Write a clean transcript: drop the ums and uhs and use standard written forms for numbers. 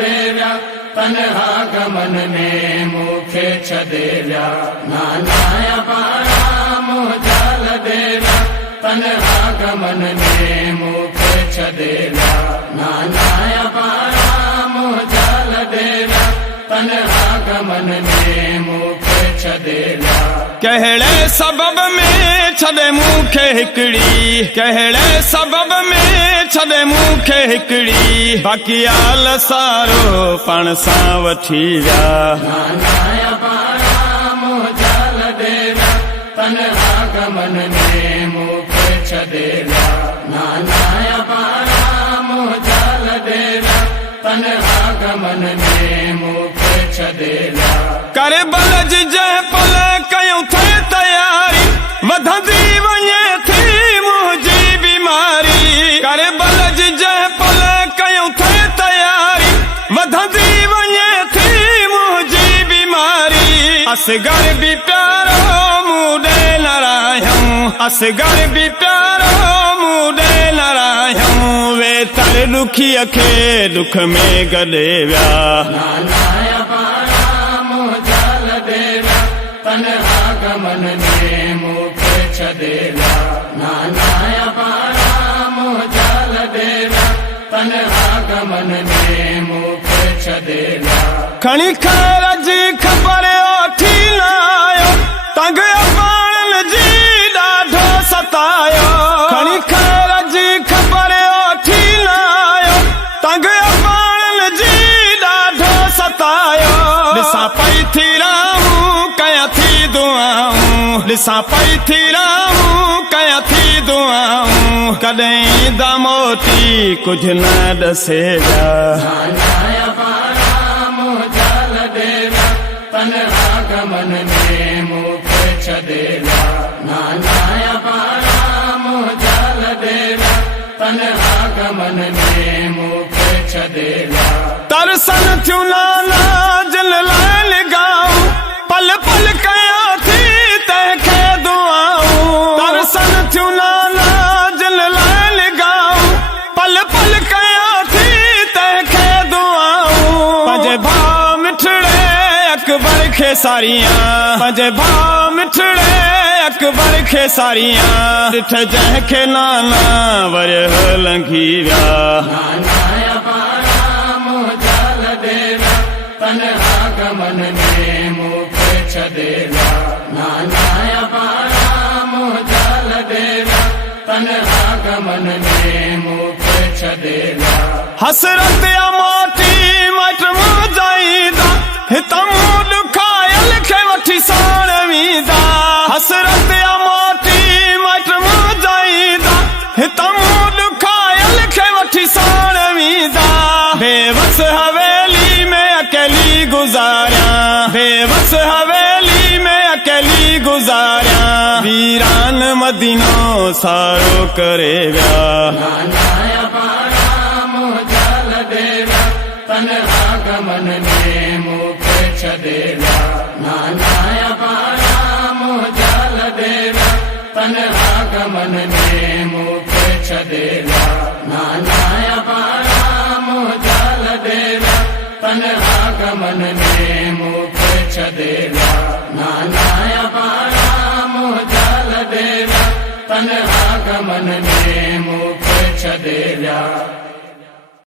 देव्या तन्हागमन में मुखे छदेव्या नानाया पारा मोजाल देव्या तन्हागमन में मुखे छदेव्या नानाया पारा मोजाल देव्या तन्हागमन में मुखे छदेव्या कहड़े सबब में छदे मुखे हिकड़ी कहड़े सबब में छदे मुखे हिकड़ी बाकी आल सारो पण सां वठी विया नानाया पारा मोजाल देव्या तन्हागमन में मुखे छदेव्या नानाया पारा मोजाल देव्या तन्हागमन में मुखे छदेव्या करे बलज जंहिं पल कयूं थे तयारी वधंदी वञे थी मुंहिंजी बीमारी करे बलज जंहिं पल कयूं थे तयारी वधंदी वञे थी मुंहिंजी बीमारी असगर बि प्यारो मूं ॾे न राहियूं असगर बि प्यारो मूं ॾे न राहियूं वे तर ॾुखीअ खे दुख में गॾे विया नानाया पारा मोजाल देव्या तन्हागमन में मुखे छदेव्या नानाया पारा मोजाल देव्या तन्हागमन में मुखे छदेव्या खणी खैर जी ख़बर वठी न आयो तंग अबाणनि जी ॾाढो सतायो खणी खैर जी ख़बर वठी न आयो तंग अबाणनि जी ॾाढो सतायो ॾिसां पई थी रहूं कयां थी दुआऊं ॾिसां पई थी रहूं कयां थी दुआऊं कॾहिं दा मोटी कुझु न ॾसे विया नानाया पारा मोजाल देव्या तन्हागमन में मुखे छदेव्या नानाया पारा मोजाल देव्या तन्हागमन में मुखे छदेव्या तरसन थियूं नाना जिन लाइ लिगाऊं पल पल कयां थी तंहिंखे दुआऊं तरसन थियूं नाना जिन लाइ लिगाऊं पल पल कयां थी तंहिंखे दुआऊं पंहिंजे भाउ मिठड़े अकबर खे सारियां पंहिंजे भाउ मिठड़े अकबर खे सारियां ॾिठ जंहिंखे नाना वरी लंघी विया नानाया पारा मोजाल देव्या तन्हागमन में मुखे छदेव्या नानाया पारा मोजाल देव्या तन्हागमन में मुखे छदेव्या हसरत अमाटी मट मुजाईदा हितां मूं ॾुखायल खे वठी साण वींदा हसरत अमाटी मट मुजाईदा हितां मूं ॾुखायल खे वठी साण वींदा बेवस हवेली में अकेली गुज़ारियां बेवस हवेली में अकेली गुज़ारियां वीरान मदीनो सारो करे विया नानाया पारा मोजाल देव्या तन्हागमन में मुखे छदेव्या नानाया पारा मोजाल देव्या तन्हागमन में मुखे छदेव्या नानाया पारा मोजाल देव्या तन्हागमन में मुखे छदेव्या नानाया पारा मोजाल देव्या तन्हागमन में मुखे छदेव्या।